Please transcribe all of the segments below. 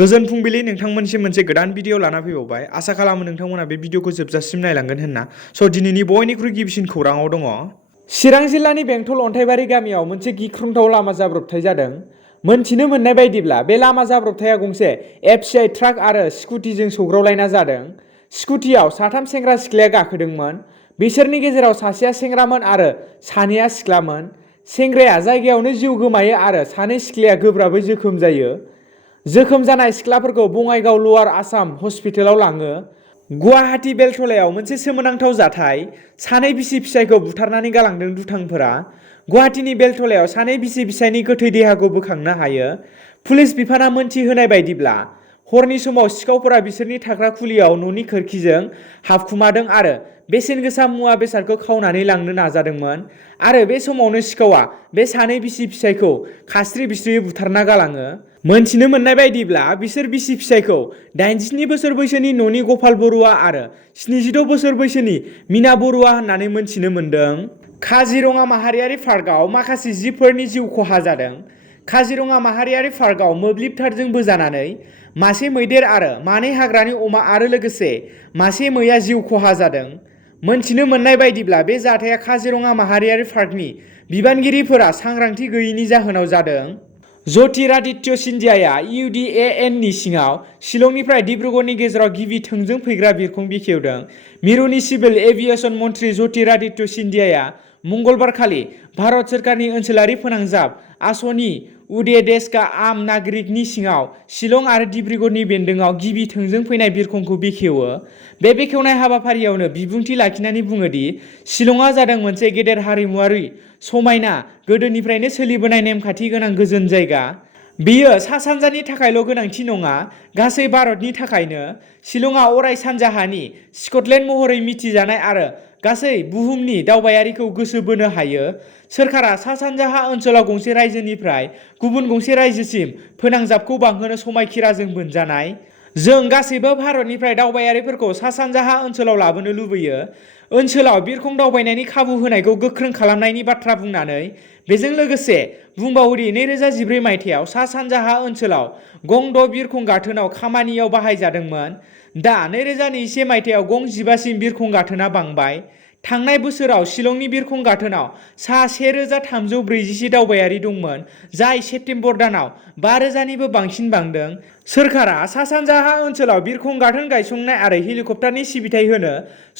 गोजोन फुंबिलि नोंथांमोनसिम मोनसे गोदान भिडिअ लाना फैबावबाय। आसा खालामो नोंथांमोना बे भिडिअखौ जोबजासिम नायलांगोन होनना। दिनैनि बयनिख्रुइ गिबिसिन खौराङाव दङ। चिरां जिल्लानि बेंटल अन्थाइबारि गामियाव मोनसे गिख्रंथाव लामा जाब्रबथाय जादों। मोनथिनो मोननाय बायदिब्ला बे लामा जाब्रबथाया गंसे एफसीआई ट्राक आरो स्कुटिजों सौग्रावलायना जादों। स्कुटियाव साथाम सेंग्रा सिख्लाया गाखोदोंमोन। बिसोरनि गेजेराव सासेया सेंग्रामोन आरो सानैया सिख्लामोन। सेंग्राया जायगायावनो जिउ गोमायो आरो सानै सिख्लाया गोब्राबै जोखोम जायो। जोखोम जानाय सिख्लाफोरखौ बङाइगाव लवार आसाम हस्पिटालाव लाङो। गुवाहाटी बेलथलायाव मोनसे सोमोनांथाव जाथाय। सानै बिसि फिसायखौ बुथारनानै गालांदों दुथांफोरा। गुवाहाटीनि बेलथलायाव सानै बिसि फिसायनि गोथै देहाखौ बोखांनो हायो। पुलिस बिफाना मोनथिहोनाय बायदिब्ला हरनि समाव सिखावफोरा बिसोरनि थाग्रा खुलियाव न'नि खोरखिजों हाबखुमादों आरो बेसेन गोसा मुवा बेसादखौ खावनानै लांनो नाजादोंमोन आरो बे समावनो सिखावा बे सानै बिसि फिसायखौ खास्रि बिस्रियै बुथारना गालाङो। मोनथिनो मोननाय बायदिब्ला बिसोर बिसि फिसायखौ 87 बोसोर बैसोनि न'नि गपाल बरुवा आरो 76 बोसोर बैसोनि मीना बरुवा होननानै मोनथिनो मोन्दों। काजिरङा माहारियारि पार्कआव माखासे जिबफोरनि जिउ खहा जादों। काजिरङा माहारियारि पार्कआव मोब्लिब तारजों बोजानानै मासे मैदेर आरो मानै हाग्रानि अमा आरो लोगोसे मासे मैया जिउ खहा जादों। मोनथिनो मोननाय बायदिब्ला बे जाथाया काजिरङा माहारियारि पार्कनि बिबानगिरिफोरा सांग्रांथि गैयैनि जाहोनाव जादों। ज्यतिरादित्य सिन्धियाया UDAN-नि सिङाव शिलंनिफ्राय डिब्रुगड़नि गेजेराव गिबि थोंजों फैग्रा बिरखं बेखेवदों। मिरुनि सिभिल एभिएशन मन्थ्रि ज्यतिरादित्य सिन्धियाया मंगलबारखालि भारत सोरखारनि ओनसोलारि फोनांजाब आसनि उदय देश का आम नागरिकनि सिङाव शिलं आरो डिब्रुगड़नि बेन्दोंआव गिबि थोंजों फैनाय बिरखंखौ बेखेवो। बे बेखेवनाय हाबाफारियावनो बिबुंथि लाखिनानै बुङोदि शिलंआ जादों मोनसे गेदेर हारिमुआरि समायना गोदोनिफ्रायनो सोलिबोनाय नेमखान्थि गोनां गोजोन जायगा। बेयो सा सानजानि थाखायल' गोनांथि नङा, गासै भारतनि थाखायनो। शिलंआ अराय सानजाहानि स्कटलेन्ड महरै मिथिजानाय आरो गासै बुहुमनि दावबायारिखौ गोसो बोनो हायो। सोरखारा सा सानजाहा ओनसोलाव गंसे रायजोनिफ्राय गुबुन गंसे रायजोसिम फोनांजाबखौ बांहोनो समायखिराजों बोनजानाय। जों गासैबो भारतनिफ्राय दावबायारिफोरखौ सा सानजाहा ओनसोलाव लाबोनो लुबैयो। ओनसोलाव बिरखं दावबायनायनि खाबु होनायखौ गोख्रों खालामनायनि बाथ्रा बुंनानै बेजों लोगोसे बुंबावोदि 2014 मायथाइयाव सा सानजाहा ओनसोलाव गं 6 बिरखं गाथोनाव खामानियाव बाहायजादोंमोन। दा 2021 मायथाइयाव गं 15 सिम बिरखं गाथोना बांबाय। थांनाय बोसोराव शिलंनि बिरखं गाथोनाव सा 1340 दावबायारि दंमोन, जाय सेप्तेम्बर दानाव 5000निबो बांसिन बांदों। सोरखारा सा सानजाहा ओनसोलाव बिरखं गाथोन गायसंनाय आरो हेलिकप्टारनि सिबिथाय होनो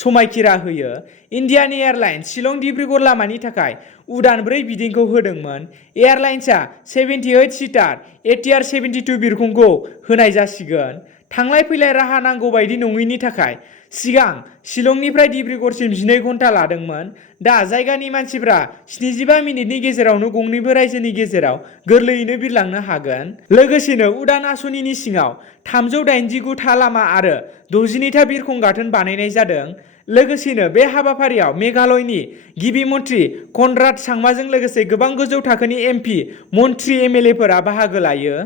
समायखिरा होयो। इन्डियान एयारलाइन्स शिलं डिब्रुगड़ लामानि थाखाय उडान 4 बिदिंखौ होदोंमोन। एयारलाइन्सआ 78 सिटार ATR 72 बिरखंखौ होनाय जासिगोन। थांलाय फैलाय राहा नांगौ बायदि नङैनि थाखाय सिगां शिलंनिफ्राय डिब्रुगड़सिम 12 घन्टा लादोंमोन। दा जायगानि मानसिफ्रा 75 मिनिटनि गेजेरावनो गंनैबो रायजोनि गेजेराव गोरलैयैनो बिरलांनो हागोन। लोगोसेनो उडान आसनिनि सिङाव 389 था लामा आरो 62 था बिरखं गाथोन बानायनाय जादों। लोगोसेनो बे हाबाफारियाव मेघालयनि गिबि मन्थ्रि कनराड सांमाजों लोगोसे गोबां गोजौ थाखोनि MP, मन्थ्रि MLAफोरा बाहागो लायो।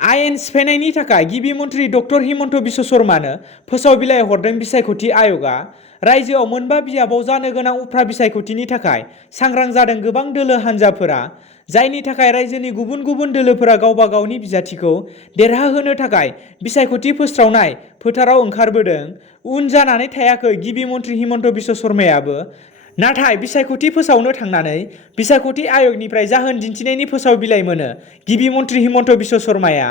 आयेन सिफायनायनि थाखाय गिबि मन्थ्रि डक्टर हिमन्त बिश्व शर्मानो फोसाव बिलाइ हरदों बिसायख'थि आय'गआ। रायजोआव मोनबा बिजाबाव जानो गोनां उफ्रा बिसायख'थिनि थाखाय सांग्रां जादों गोबां दोलो हान्जाफोरा, जायनि थाखाय रायजोनि गुबुन गुबुन दोलोफोरा गावबा गावनि बिजाथिखौ देरहाहोनो थाखाय बिसायख'थि फोस्रावनाय फोथाराव ओंखारबोदों। उन जानानै थायाखै गिबि मन्थ्रि हिमन्त बिश्व शर्मायाबो। नाथाय बिसायख'थि फोसावनो थांनानै बिसायख'थि आय'गनिफ्राय जाहोन दिन्थिनायनि फोसाव बिलाइ मोनो गिबि मन्थ्रि हिमन्त बिश्व शर्माया।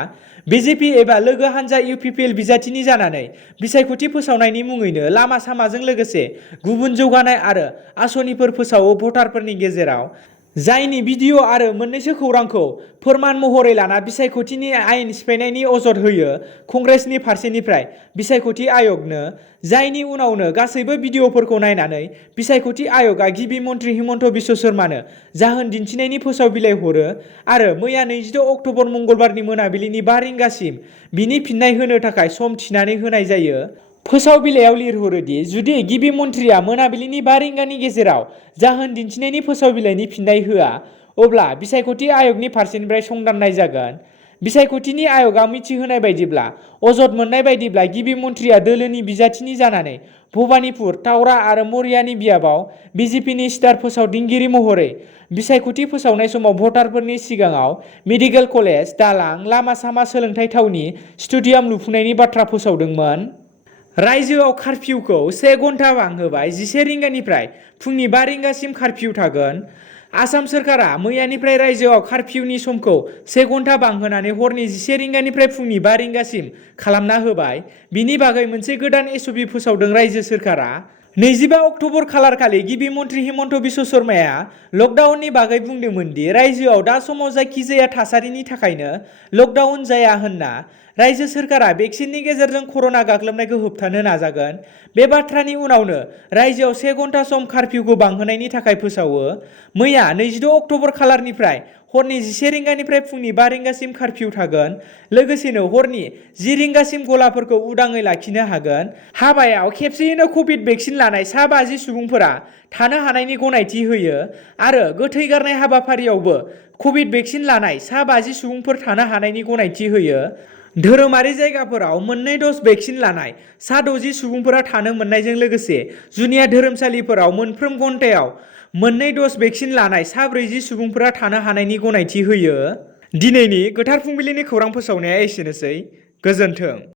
BJP एबा लोगो हान्जा UPPL बिजाथिनि जानानै बिसायख'थि फोसावनायनि मुङैनो लामा सामाजों लोगोसे गुबुन जौगानाय आरो आसनिफोर फोसावो भटारफोरनि गेजेराव। जायनि भिडिअ' आरो मोननैसो खौरांखौ फोरमान महरै लाना बिसायख'थिनि आयेन सिफायनायनि अजद होयो कंग्रेसनि फारसेनिफ्राय बिसायख'थि आय'गनो। जायनि उनावनो गासैबो भिडिअ'फोरखौ नायनानै बिसायख'थि आय'गआ गिबि मन्थ्रि हिमन्त बिश्व शर्मानो जाहोन दिन्थिनायनि फोसाव बिलाइ हरो आरो मैया 26 अक्ट'बर मंगलबारनि मोनाबिलिनि 5 रिंगासिम बिनि फिननाय होनो थाखाय सम थिनानै होनाय जायो। फोसाव बिलाइयाव लिरहरोदि जुदि गिबि मन्थ्रिया मोनाबिलिनि 5 रिंगानि गेजेराव जाहोन दिन्थिनायनि फोसाव बिलाइनि फिननाय होआ, अब्ला बिसायख'थि आय'गनि फारसेनिफ्राय संदाननाय जागोन। बिसायख'थिनि आय'गा मिथिहोनाय बायदिब्ला अजद मोननाय बायदिब्ला गिबि मन्थ्रिया दोलोनि बिजाथिनि जानानै भबानिपुर, तावरा आरो मरियानि बियाबाव बिजेपिनि स्टार फोसावदिंगिरि महरै बिसायख'थि फोसावनाय समाव भटारफोरनि सिगाङाव मेडिकेल कलेज, दालां, लामा-सामा, सोलोंथाइ थावनि, स्टेडियाम लुफुंनायनि बाथ्रा फोसावदोंमोन। रायजोआव कारफिउखौ 1 घन्टा बांहोबाय। 11 रिंगानिफ्राय फुंनि 5 रिंगासिम कारफिउ थागोन। आसाम सोरखारा मैयानिफ्राय रायजोआव कारफिउनि समखौ 1 घन्टा बांहोनानै हरनि 11 रिंगानिफ्राय फुंनि 5 रिंगासिम खालामना होबाय। बिनि बागै मोनसे गोदान एसअपि फोसावदों रायजो सोरखारा। 25 अक्ट'बर खालारखालि गिबि मन्थ्रि हिमन्त बिश्व शर्माया लकडाउननि बागै बुंदोंमोन दि रायजोआव दा समाव जायखिजाया थासारिनि थाखायनो लकडाउन जाया होनना रायजो सोरखारा भेक्सिननि गेजेरजों कर'ना गाग्लोबनायखौ होबथानो नाजागोन। बे बाथ्रानि उनावनो रायजोआव 1 घन्टा सम कारफिउखौ बांहोनायनि थाखाय फोसावो। मैया 26 अक्ट'बर खालारनिफ्राय हरनि 11 रिंगानिफ्राय फुंनि 5 रिंगासिम कारफिउ थागोन। लोगोसेनो हरनि 10 रिंगासिम गलाफोरखौ उदाङै लाखिनो हागोन। हाबायाव खेबसेयैनो कभिड भेक्सिन लानाय सा 50 सुबुंफोरा थानो हानायनि गनायथि होयो आरो गोथै गारनाय हाबाफारियावबो कभिड भेक्सिन लानाय सा 50 सुबुंफोर थानो हानायनि गनायथि होयो। धोरोमारि जायगाफोराव 2 द'ज भेक्सिन लानाय सा 60 सुबुंफोरा थानो मोननायजों लोगोसे जुनिया धोरोमसालिफोराव मोनफ्रोम घन्टायाव 2 द'ज भेक्सिन लानाय सा 40 सुबुंफोरा थानो हानायनि गनायथि होयो। दिनैनि गोथार फुंबिलिनि खौरां फोसावनाया एसेनोसै। गोजोन्थों।